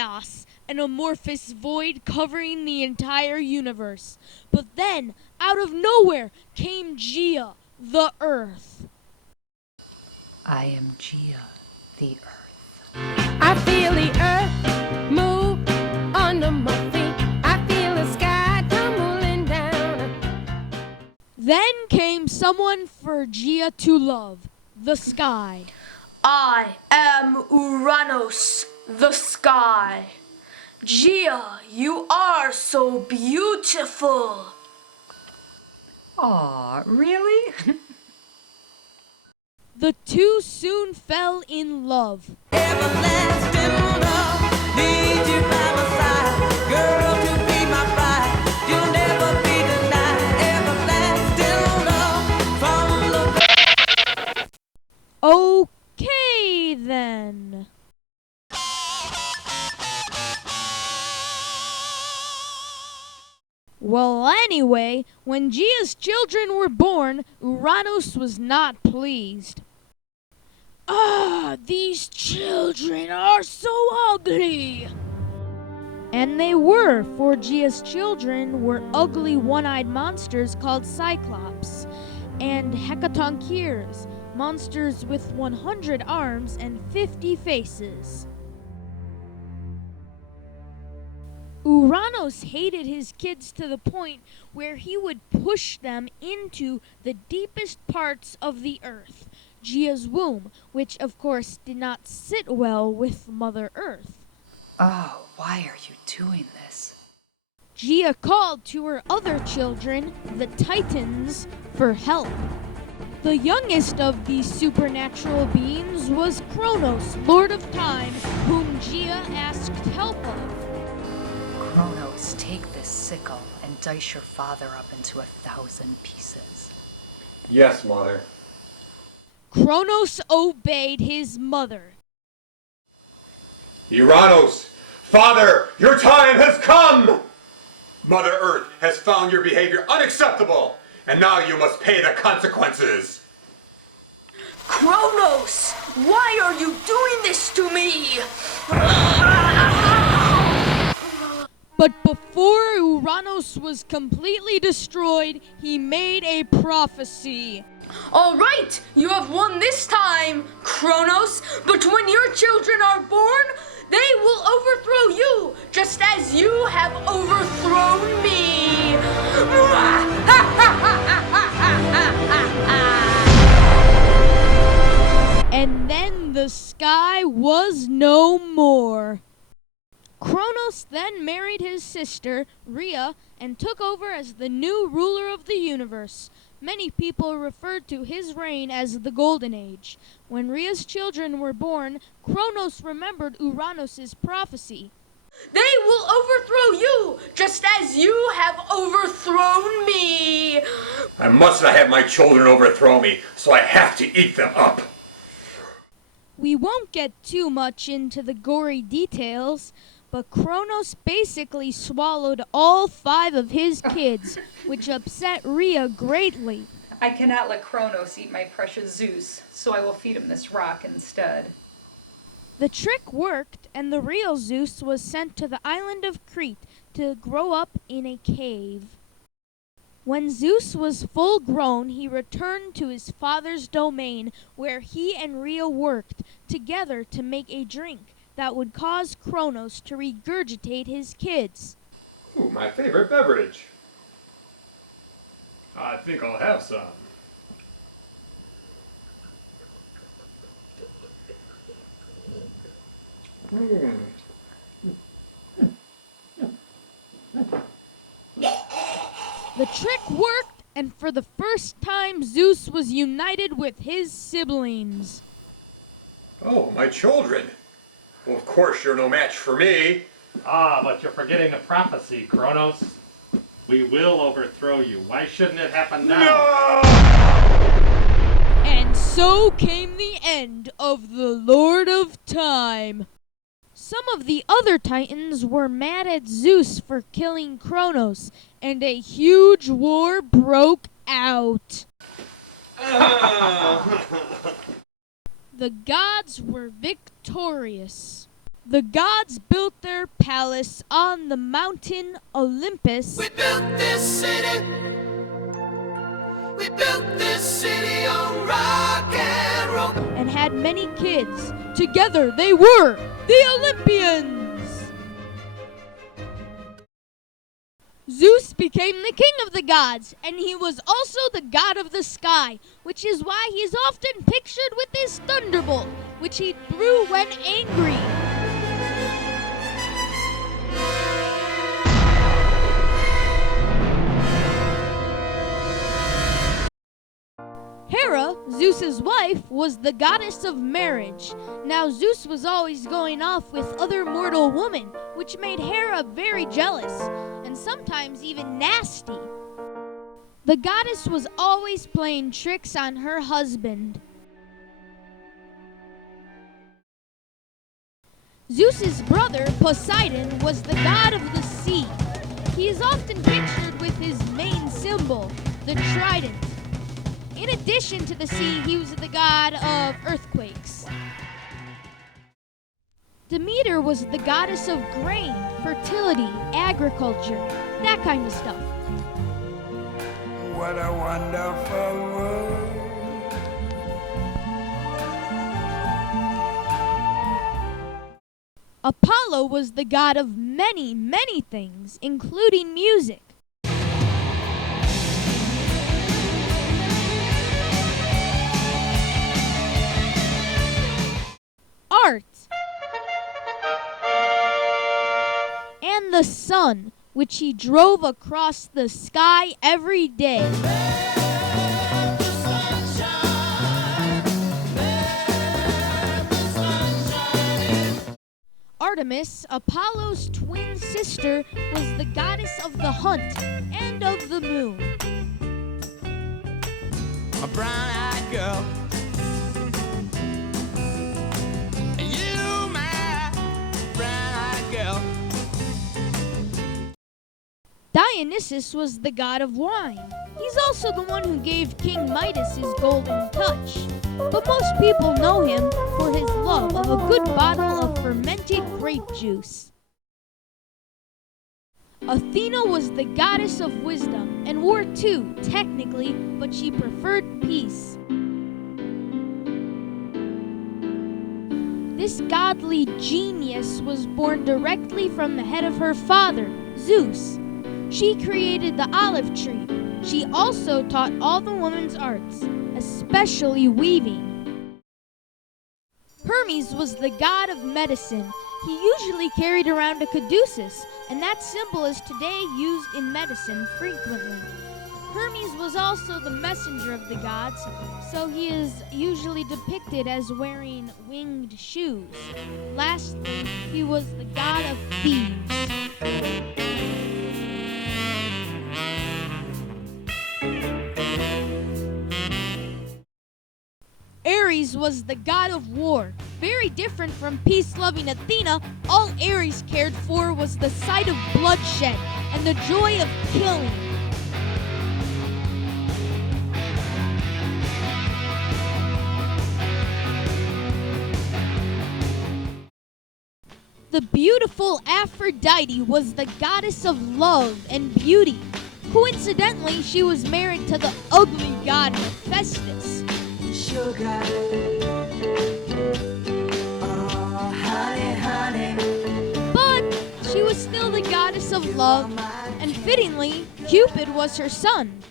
chaos, an amorphous void covering the entire universe. But then, out of nowhere, came Gia, the Earth. I am Gia, the Earth. I feel the earth move under my feet. I feel the sky tumbling down. Then came someone for Gia to love, the sky. I am Uranus, the sky. Gia, you are so beautiful. Aw, really? The two soon fell in love. Everlasting love, need you by my side. Girl, to be my bride, you'll never be denied. Everlasting love from the... Okay, then. Well, anyway, when Gia's children were born, Uranus was not pleased. Ah, these children are so ugly! And they were, for Gia's children were ugly one-eyed monsters called Cyclops, and Hecatoncheires, monsters with 100 arms and 50 faces. Uranus hated his kids to the point where he would push them into the deepest parts of the earth, Gia's womb, which of course did not sit well with Mother Earth. Oh, why are you doing this? Gia called to her other children, the Titans, for help. The youngest of these supernatural beings was Kronos, Lord of Time, whom Gia asked help of. Kronos, take this sickle and dice your father up into 1,000 pieces. Yes, Mother. Kronos obeyed his mother. Uranus! Father, your time has come! Mother Earth has found your behavior unacceptable, and now you must pay the consequences! Kronos, why are you doing this to me? But before Uranus was completely destroyed, he made a prophecy. All right, you have won this time, Kronos, but when your children are born, they will overthrow you, just as you have overthrown me. And then the sky was no more. Kronos then married his sister, Rhea, and took over as the new ruler of the universe. Many people referred to his reign as the Golden Age. When Rhea's children were born, Kronos remembered Uranus's prophecy. They will overthrow you, just as you have overthrown me. I must not have my children overthrow me, so I have to eat them up. We won't get too much into the gory details, but Kronos basically swallowed all 5 of his kids, which upset Rhea greatly. I cannot let Kronos eat my precious Zeus, so I will feed him this rock instead. The trick worked, and the real Zeus was sent to the island of Crete to grow up in a cave. When Zeus was full grown, he returned to his father's domain, where he and Rhea worked together to make a drink that would cause Kronos to regurgitate his kids. Ooh, my favorite beverage. I think I'll have some. The trick worked, and for the first time Zeus was united with his siblings. Oh, my children. Well, of course you're no match for me. Ah, but you're forgetting the prophecy, Kronos. We will overthrow you. Why shouldn't it happen now? No! And so came the end of the Lord of Time. Some of the other Titans were mad at Zeus for killing Kronos, and a huge war broke out. The gods were victorious. The gods built their palace on the mountain Olympus. We built this city. We built this city on rock and roll. And had many kids. Together they were the Olympians. Zeus became the king of the gods, and he was also the god of the sky, which is why he is often pictured with his thunderbolt, which he threw when angry. Hera, Zeus's wife, was the goddess of marriage. Now Zeus was always going off with other mortal women, which made Hera very jealous, and sometimes even nasty. The goddess was always playing tricks on her husband. Zeus's brother, Poseidon, was the god of the sea. He is often pictured with his main symbol, the trident. In addition to the sea, he was the god of earthquakes. Demeter was the goddess of grain, fertility, agriculture, that kind of stuff. What a wonderful world. Apollo was the god of many, many things, including music. Art. And the sun, which he drove across the sky every day. Artemis, Apollo's twin sister, was the goddess of the hunt and of the moon. A brown-eyed girl. You, my brown-eyed girl. Dionysus was the god of wine. He's also the one who gave King Midas his golden touch. But most people know him for his love of a good bottle of fermented grape juice. Athena was the goddess of wisdom and war too, technically, but she preferred peace. This godly genius was born directly from the head of her father, Zeus. She created the olive tree. She also taught all the women's arts, especially weaving. Hermes was the god of medicine. He usually carried around a caduceus, and that symbol is today used in medicine frequently. Hermes was also the messenger of the gods, so he is usually depicted as wearing winged shoes. Lastly, he was the god of thieves. Ares was the god of war. Very different from peace-loving Athena, all Ares cared for was the sight of bloodshed and the joy of killing. The beautiful Aphrodite was the goddess of love and beauty. Coincidentally, she was married to the ugly god Hephaestus. Sugar. Oh, honey, honey. But she was still the goddess of love, and fittingly, Cupid was her son.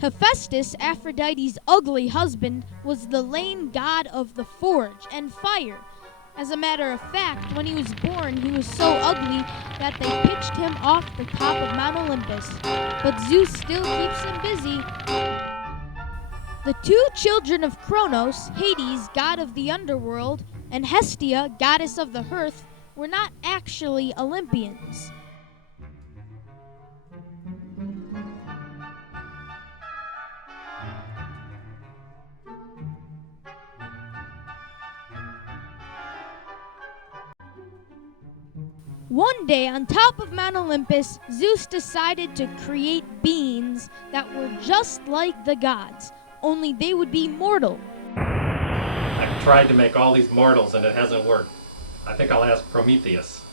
Hephaestus, Aphrodite's ugly husband, was the lame god of the forge and fire. As a matter of fact, when he was born, he was so ugly that they pitched him off the top of Mount Olympus. But Zeus still keeps him busy. The two children of Kronos, Hades, god of the underworld, and Hestia, goddess of the hearth, were not actually Olympians. One day, on top of Mount Olympus, Zeus decided to create beings that were just like the gods, only they would be mortal. I've tried to make all these mortals and it hasn't worked. I think I'll ask Prometheus.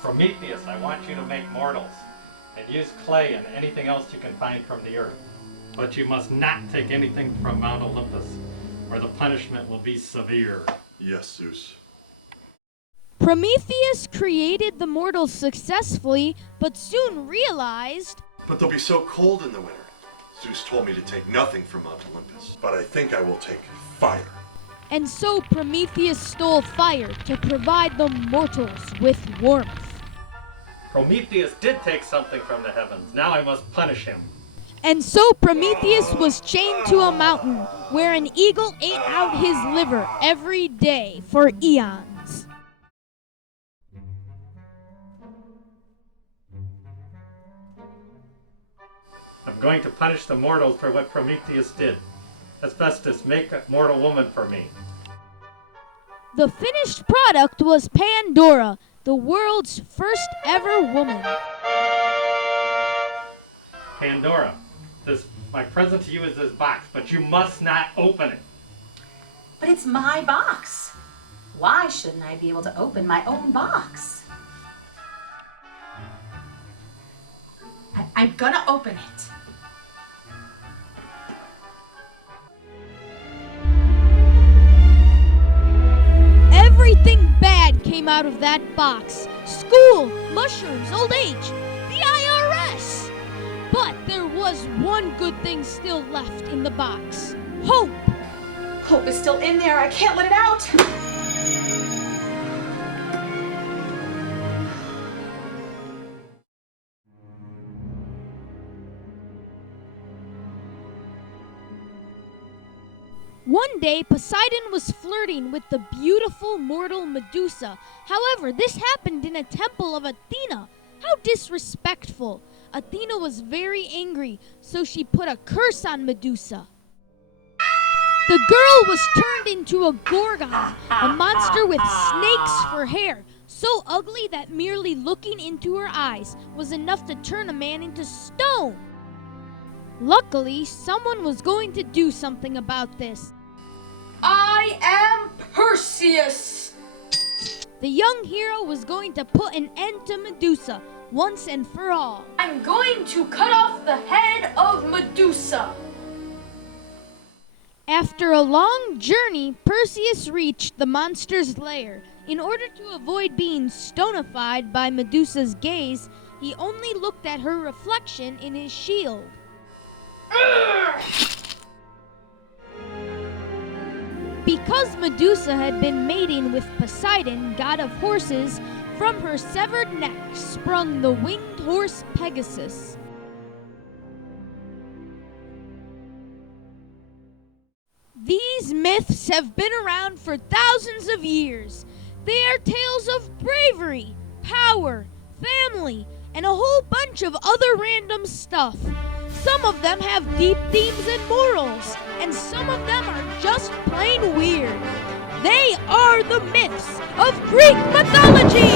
Prometheus, I want you to make mortals, and use clay and anything else you can find from the earth. But you must not take anything from Mount Olympus, or the punishment will be severe. Yes, Zeus. Prometheus created the mortals successfully, but soon realized... But they'll be so cold in the winter. Zeus told me to take nothing from Mount Olympus, but I think I will take fire. And so Prometheus stole fire to provide the mortals with warmth. Prometheus did take something from the heavens. Now I must punish him. And so Prometheus was chained to a mountain where an eagle ate out his liver every day for eons. I'm going to punish the mortals for what Prometheus did. Hephaestus, make a mortal woman for me. The finished product was Pandora, the world's first ever woman. Pandora, my present to you is this box, but you must not open it. But it's my box. Why shouldn't I be able to open my own box? I'm gonna open it. Everything bad came out of that box. School, mushrooms, old age, the IRS. But there was one good thing still left in the box. Hope. Hope is still in there. I can't let it out. One day, Poseidon was flirting with the beautiful mortal Medusa. However, this happened in a temple of Athena. How disrespectful. Athena was very angry, so she put a curse on Medusa. The girl was turned into a gorgon, a monster with snakes for hair, so ugly that merely looking into her eyes was enough to turn a man into stone. Luckily, someone was going to do something about this. I am Perseus! The young hero was going to put an end to Medusa once and for all. I'm going to cut off the head of Medusa! After a long journey, Perseus reached the monster's lair. In order to avoid being stonified by Medusa's gaze, he only looked at her reflection in his shield. Because Medusa had been mating with Poseidon, god of horses, from her severed neck sprung the winged horse Pegasus. These myths have been around for thousands of years. They are tales of bravery, power, family, and a whole bunch of other random stuff. Some of them have deep themes and morals, and some of them are just plain weird. They are the myths of Greek mythology!